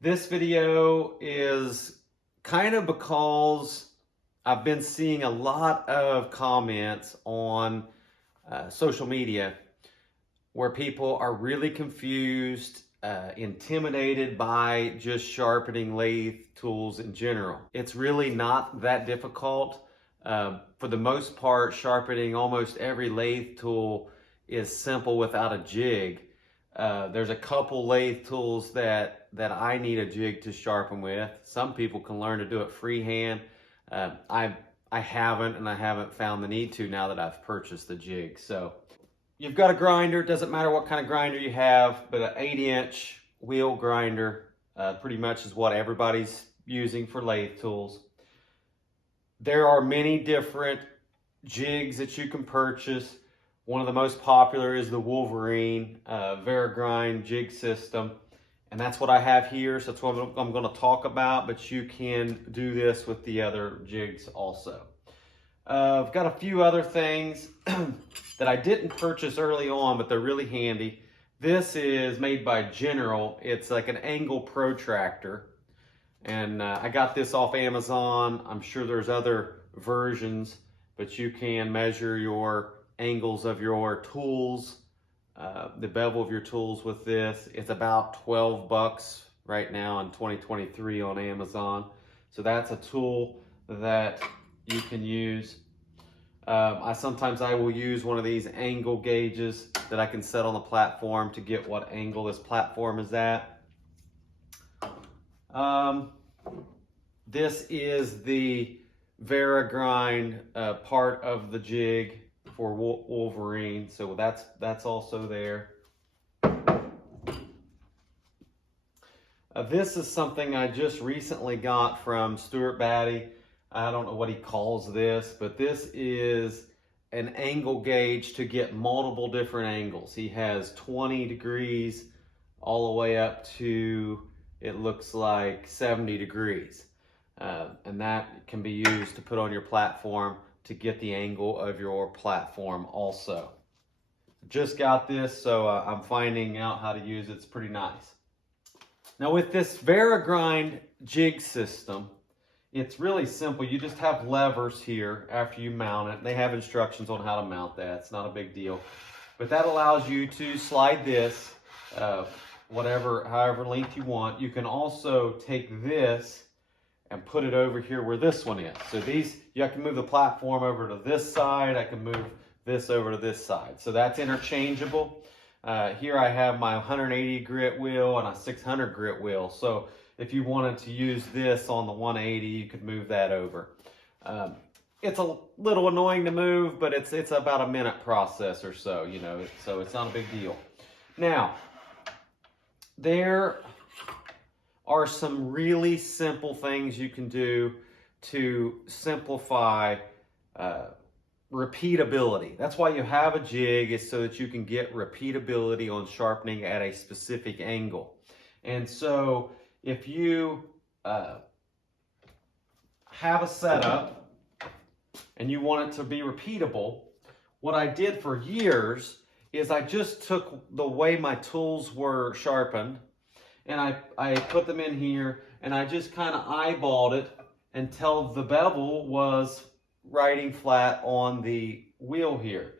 This video is kind of because I've been seeing a lot of comments on social media where people are really confused, intimidated by just sharpening lathe tools in general. It's really not that difficult. For the most part, sharpening almost every lathe tool is simple without a jig. There's a couple lathe tools that I need a jig to sharpen with. Some people can learn to do it freehand. I haven't, and I haven't found the need to now that I've purchased the jig. So you've got a grinder. Doesn't matter what kind of grinder you have, but an 8-inch wheel grinder pretty much is what everybody's using for lathe tools. There are many different jigs that you can purchase. One of the most popular is the Wolverine Varigrind jig system. And that's what I have here, so that's what I'm going to talk about, but you can do this with the other jigs also. I've got a few other things that I didn't purchase early on, but they're really handy. This is made by General. It's like an angle protractor. And I got this off Amazon. I'm sure there's other versions, but you can measure your angles of your tools, the bevel of your tools with this. It's about 12 bucks right now in 2023 on Amazon. So that's a tool that you can use. Sometimes I will use one of these angle gauges that I can set on the platform to get what angle this platform is at. This is the Varigrind part of the jig for Wolverine, so that's also there. This is something I just recently got from Stuart Batty. I don't know what he calls this, but this is an angle gauge to get multiple different angles. He has 20 degrees all the way up to, it looks like 70 degrees. And that can be used to put on your platform to get the angle of your platform also. Just got this, so I'm finding out how to use it. It's pretty nice. Now with this Varigrind jig system, it's really simple. You just have levers here after you mount it. They have instructions on how to mount that. It's not a big deal. But that allows you to slide this however length you want. You can also take this and put it over here where this one is. So you can move the platform over to this side. I can move this over to this side. So that's interchangeable. Here I have my 180 grit wheel and a 600 grit wheel. So if you wanted to use this on the 180, you could move that over. It's a little annoying to move, but it's about a minute process or so, you know, so it's not a big deal. Now, there are some really simple things you can do to simplify repeatability. That's why you have a jig, is so that you can get repeatability on sharpening at a specific angle. And so if you have a setup and you want it to be repeatable, what I did for years is I just took the way my tools were sharpened and I put them in here, and I just kind of eyeballed it until the bevel was riding flat on the wheel here.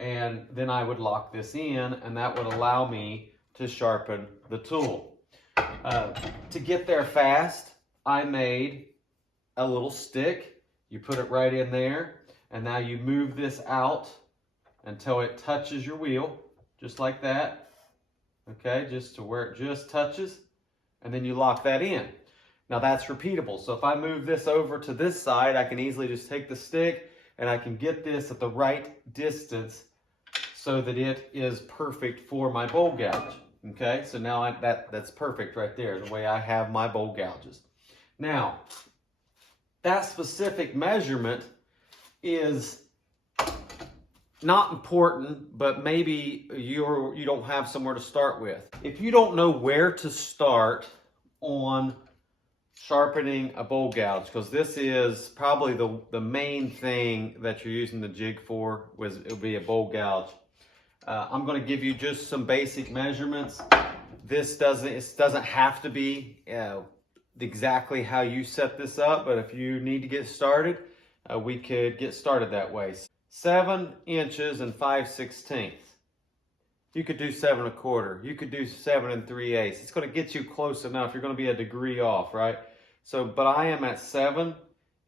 And then I would lock this in, and that would allow me to sharpen the tool. To get there fast, I made a little stick. You put it right in there, and now you move this out until it touches your wheel, just like that. Okay, just to where it just touches, and then you lock that in. Now that's repeatable. So if I move this over to this side, I can easily just take the stick and I can get this at the right distance so that it is perfect for my bowl gouge. Okay, so now that's perfect right there, the way I have my bowl gouges. Now, that specific measurement is not important, but maybe you don't have somewhere to start with. If you don't know where to start on sharpening a bowl gouge, because this is probably the main thing that you're using the jig for, it'll be a bowl gouge. I'm going to give you just some basic measurements. It doesn't have to be exactly how you set this up, but if you need to get started, we could get started that way. 7 inches and 5/16. You could do 7 1/4. You could do 7 3/8. It's going to get you close enough. You're going to be a degree off, right? So, but I am at 7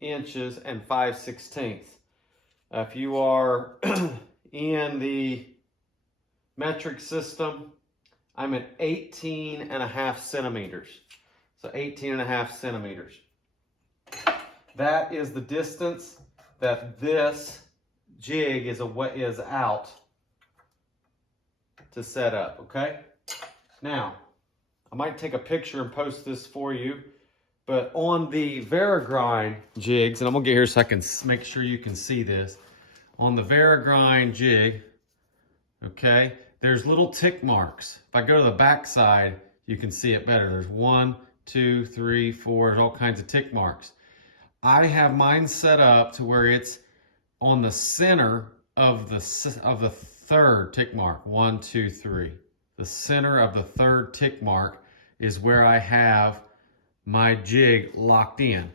inches and 5/16. If you are in the metric system, I'm at 18.5 centimeters. So 18.5 centimeters. That is the distance that this jig is out to set up, okay? Now, I might take a picture and post this for you, but on the Varigrind jigs, and I'm gonna get here so I can make sure you can see this. On the Varigrind jig, okay, there's little tick marks. If I go to the back side, you can see it better. There's 1, 2, 3, 4, there's all kinds of tick marks. I have mine set up to where it's on the center of the third tick mark. 1, 2, 3. The center of the third tick mark is where I have my jig locked in.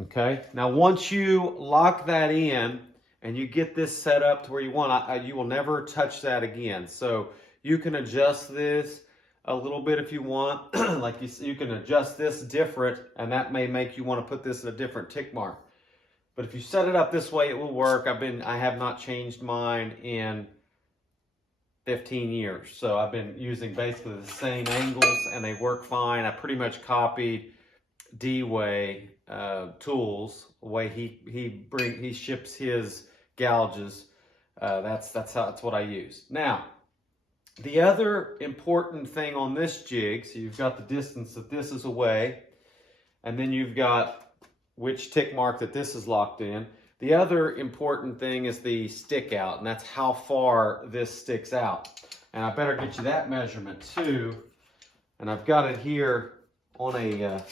Okay. Now, once you lock that in and you get this set up to where you want, you will never touch that again. So you can adjust this a little bit if you want. Like you can adjust this different, and that may make you want to put this in a different tick mark. But if you set it up this way, it will work. I have not changed mine in 15 years. So I've been using basically the same angles and they work fine. I pretty much copied D-Way tools, the way he ships his gouges. That's what I use. Now, the other important thing on this jig, so you've got the distance that this is away, and then you've got which tick mark that this is locked in. The other important thing is the stick out, and that's how far this sticks out. And I better get you that measurement too. And I've got it here on a,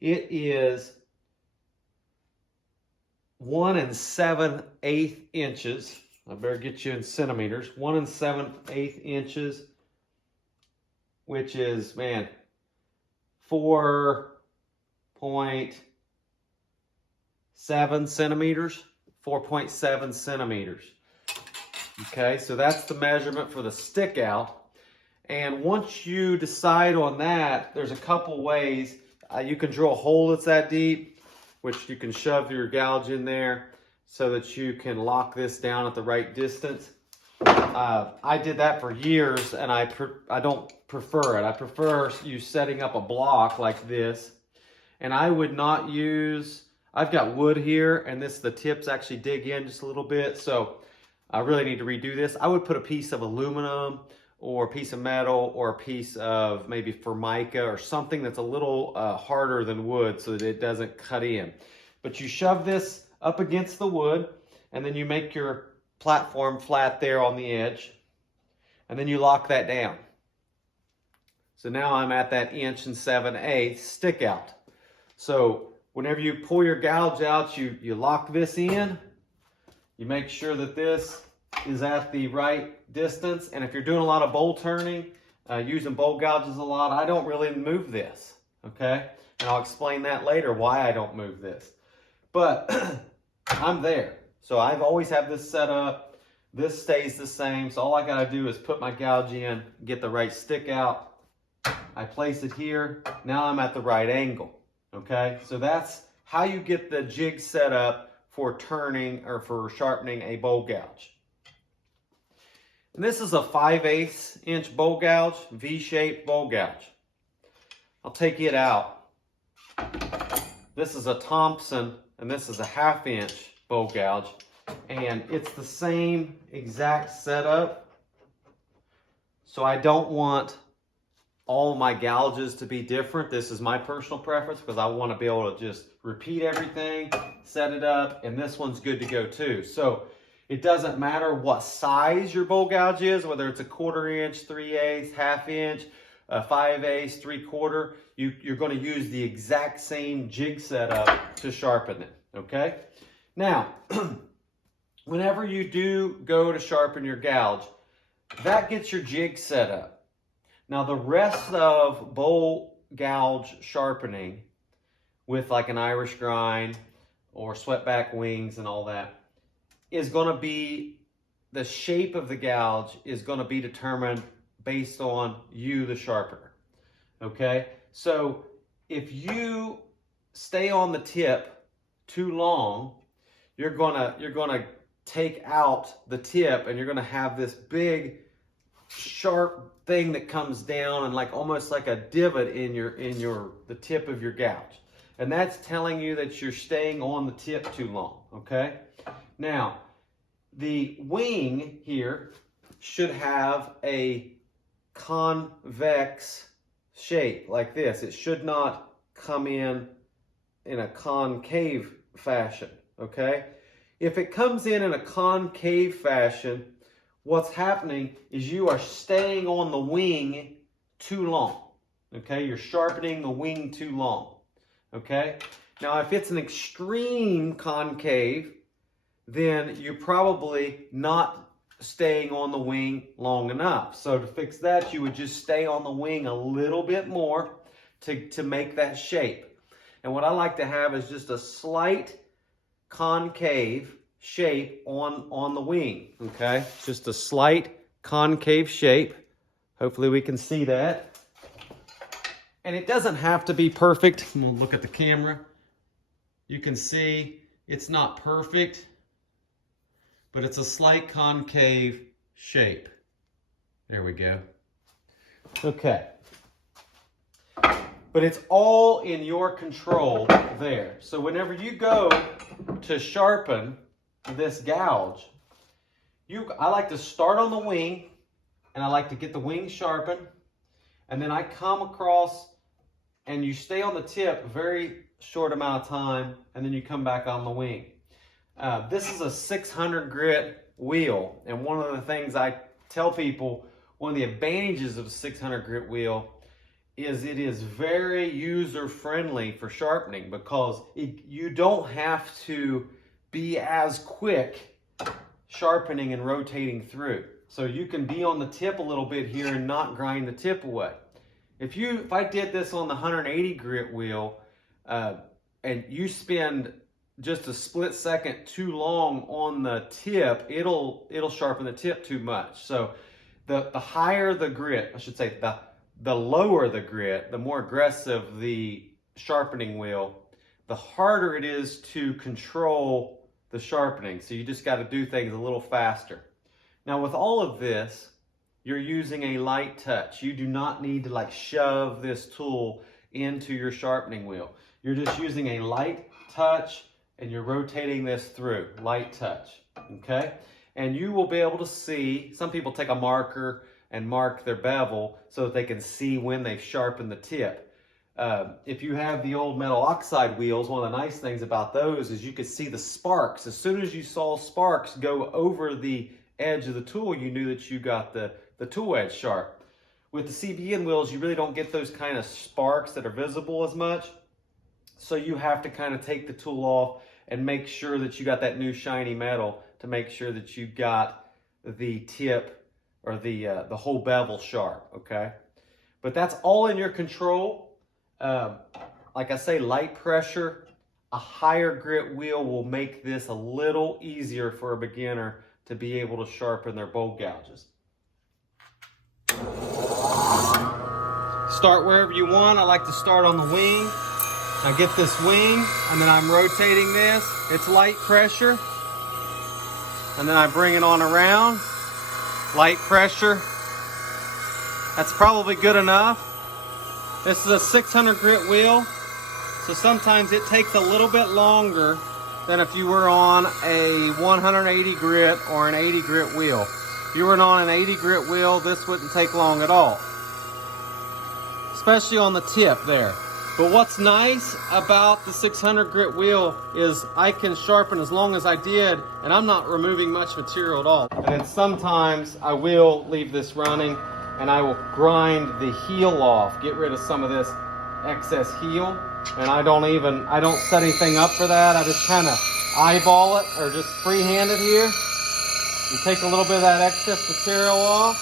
it is 1 7/8 inches. I better get you in centimeters. 1 7/8 inches, which is, man, 4.7 centimeters. 4.7 centimeters. Okay, so that's the measurement for the stick out. And once you decide on that, there's a couple ways. You can drill a hole that's that deep, which you can shove your gouge in there so that you can lock this down at the right distance. I did that for years, and I don't prefer it. I prefer you setting up a block like this, and I would not use, I've got wood here, and the tips actually dig in just a little bit, so I really need to redo this. I would put a piece of aluminum or a piece of metal or a piece of maybe Formica or something that's a little harder than wood so that it doesn't cut in. But you shove this up against the wood, and then you make your platform flat there on the edge, and then you lock that down. So now I'm at that 1 7/8 stick out. So whenever you pull your gouge out, you lock this in. You make sure that this is at the right distance. And if you're doing a lot of bowl turning, using bowl gouges a lot, I don't really move this, okay? And I'll explain that later, why I don't move this. But I'm there. So I've always had this set up. This stays the same. So all I gotta do is put my gouge in, get the right stick out. I place it here. Now I'm at the right angle, okay? So that's how you get the jig set up for turning or for sharpening a bowl gouge. And this is a 5/8 inch bowl gouge, V-shaped bowl gouge. I'll take it out. This is a Thompson, and this is a 1/2 inch bowl gouge. And it's the same exact setup. So I don't want all my gouges to be different. This is my personal preference because I want to be able to just repeat everything, set it up, and this one's good to go too. So it doesn't matter what size your bowl gouge is, whether it's a 1/4 inch, 3/8, 1/2 inch, 5/8, 3/4. You're going to use the exact same jig setup to sharpen it, okay? Now, whenever you do go to sharpen your gouge, that gets your jig set up. Now the rest of bowl gouge sharpening with like an Irish grind or swept-back wings and all that is going to be, the shape of the gouge is going to be determined based on you, the sharpener. Okay, so if you stay on the tip too long, you're gonna take out the tip, and you're gonna have this big sharp thing that comes down and like almost like a divot in the tip of your gouge, and that's telling you that you're staying on the tip too long. Okay, now the wing here should have a convex shape like this. It should not come in a concave fashion. Okay, if it comes in a concave fashion, what's happening is you are staying on the wing too long. Okay, you're sharpening the wing too long. Okay, now if it's an extreme concave, then you're probably not staying on the wing long enough. So to fix that, you would just stay on the wing a little bit more to make that shape. And what I like to have is just a slight concave shape on the wing. Okay, just a slight concave shape. Hopefully we can see that. And it doesn't have to be perfect. I'm gonna look at the camera. You can see it's not perfect, but it's a slight concave shape. There we go. Okay. But it's all in your control there. So whenever you go to sharpen this gouge, I like to start on the wing, and I like to get the wing sharpened, and then I come across, and you stay on the tip a very short amount of time, and then you come back on the wing. This is a 600 grit wheel, and one of the things I tell people, one of the advantages of a 600 grit wheel is it is very user friendly for sharpening, because you don't have to be as quick sharpening and rotating through. So you can be on the tip a little bit here and not grind the tip away. If I did this on the 180 grit wheel, and you spend just a split second too long on the tip, it'll sharpen the tip too much. So the higher the grit, I should say, the lower the grit, the more aggressive the sharpening wheel, the harder it is to control the sharpening. So you just got to do things a little faster. Now with all of this, you're using a light touch. You do not need to like shove this tool into your sharpening wheel. You're just using a light touch, and you're rotating this through, light touch, okay? And you will be able to see, some people take a marker and mark their bevel so that they can see when they've sharpened the tip. If you have the old metal oxide wheels, one of the nice things about those is you could see the sparks. As soon as you saw sparks go over the edge of the tool, you knew that you got the tool edge sharp. With the CBN wheels, you really don't get those kind of sparks that are visible as much. So you have to kind of take the tool off and make sure that you got that new shiny metal to make sure that you got the tip or the whole bevel sharp, okay? But that's all in your control. Like I say, light pressure, a higher grit wheel will make this a little easier for a beginner to be able to sharpen their bowl gouges. Start wherever you want. I like to start on the wing. I get this wing, and then I'm rotating this. It's light pressure. And then I bring it on around. Light pressure. That's probably good enough. This is a 600 grit wheel, so sometimes it takes a little bit longer than if you were on a 180 grit or an 80 grit wheel. If you were on an 80 grit wheel, this wouldn't take long at all, especially on the tip there. But what's nice about the 600 grit wheel is I can sharpen as long as I did, and I'm not removing much material at all. And then sometimes I will leave this running, and I will grind the heel off, get rid of some of this excess heel. And I don't set anything up for that. I just kind of eyeball it, or just freehand it here. And take a little bit of that excess material off.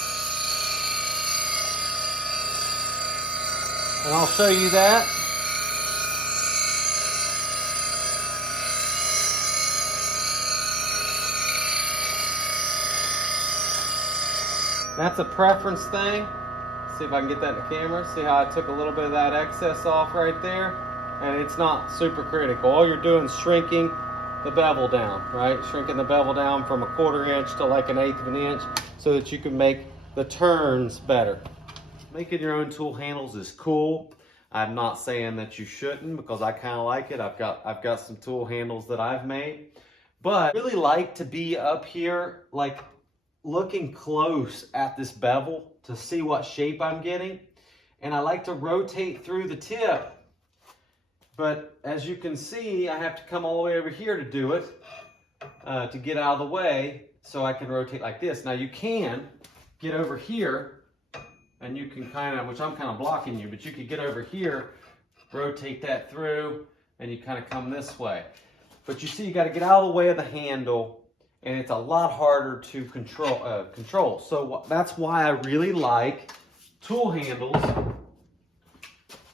And I'll show you that. That's a preference thing. See if I can get that in the camera. See how I took a little bit of that excess off right there? And it's not super critical. All you're doing is shrinking the bevel down, right? Shrinking the bevel down from a 1/4 inch to like 1/8 of an inch so that you can make the turns better. Making your own tool handles is cool. I'm not saying that you shouldn't, because I kind of like it. I've got some tool handles that I've made, but I really like to be up here, like looking close at this bevel to see what shape I'm getting. And I like to rotate through the tip, but as you can see, I have to come all the way over here to do it, to get out of the way so I can rotate like this. Now you can get over here and you can kind of, which I'm kind of blocking you, but you could get over here, rotate that through, and you kind of come this way. But you see, you got to get out of the way of the handle, and it's a lot harder to control. So that's why I really like tool handles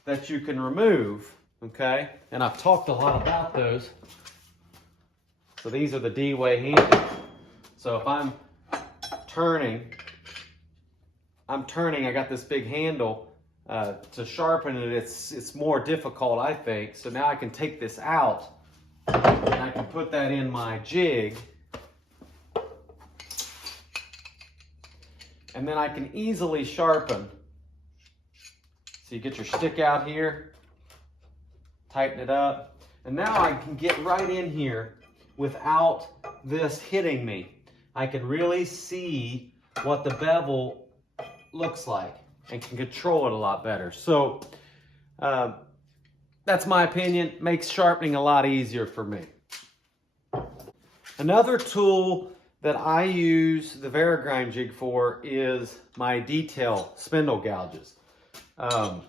that you can remove, okay? And I've talked a lot about those. So these are the D-way handles. So if I'm turning, I got this big handle. To sharpen it, it's more difficult, I think. So now I can take this out, and I can put that in my jig. And then I can easily sharpen. So you get your stick out here, tighten it up, and now I can get right in here without this hitting me. I can really see what the bevel looks like and can control it a lot better. So that's my opinion. Makes sharpening a lot easier for me. Another tool that I use the Varigrind jig for is my detail spindle gouges. I'll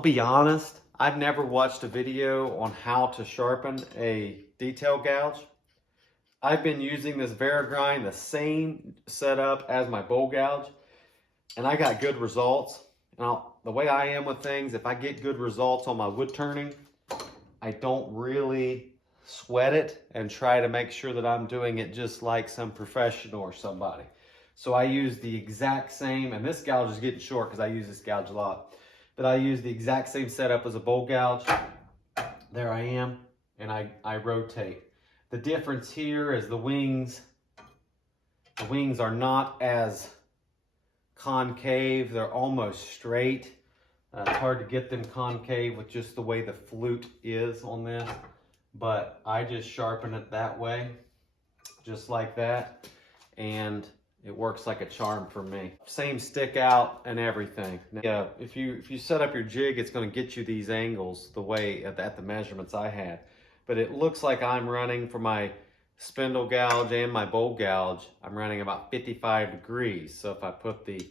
be honest, I've never watched a video on how to sharpen a detail gouge. I've been using this Varigrind, the same setup as my bowl gouge, and I got good results. Now, the way I am with things, if I get good results on my wood turning, I don't really sweat it and try to make sure that I'm doing it just like some professional or somebody. So I use the exact same, and this gouge is getting short because I use this gouge a lot, but I use the exact same setup as a bowl gouge. There I am, and I rotate. The difference here is the wings are not as concave, they're almost straight. It's hard to get them concave with just the way the flute is on this, but I just sharpen it that way, just like that, and it works like a charm for me. Same stick out and everything. Now, if you set up your jig, it's going to get you these angles the way at the measurements I had. But it looks like I'm running for my spindle gouge and my bowl gouge, I'm running about 55 degrees. So if I put the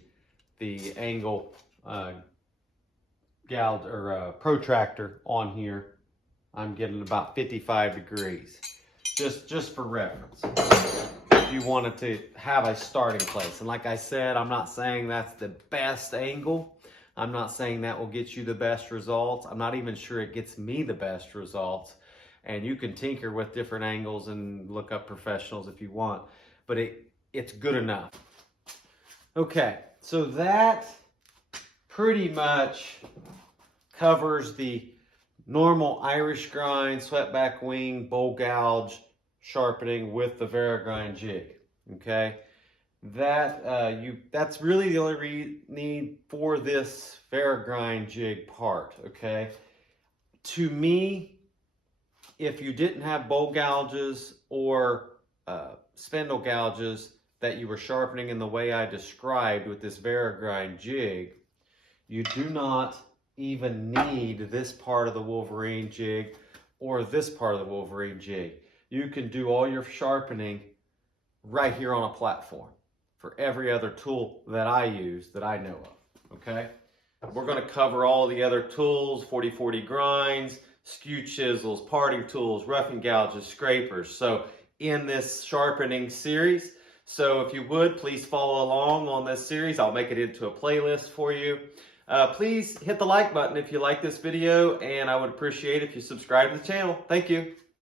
angle gouge or protractor on here, I'm getting about 55 degrees. Just for reference, if you wanted to have a starting place. And like I said, I'm not saying that's the best angle. I'm not saying that will get you the best results. I'm not even sure it gets me the best results. And you can tinker with different angles and look up professionals if you want, but it's good enough. Okay, so that pretty much covers the normal Irish grind, swept-back wing, bowl gouge sharpening with the Varigrind jig. Okay, that's really the only need for this Varigrind jig part. Okay, to me, if you didn't have bowl gouges or spindle gouges that you were sharpening in the way I described with this Varigrind jig, you do not even need this part of the Wolverine jig or this part of the Wolverine jig. You can do all your sharpening right here on a platform for every other tool that I use that I know of, okay? We're gonna cover all the other tools, 40/40 grinds, skew chisels, parting tools, roughing gouges, scrapers. So in this sharpening series, so if you would, please follow along on this series. I'll make it into a playlist for you. Please hit the like button if you like this video, and I would appreciate if you subscribe to the channel. Thank you.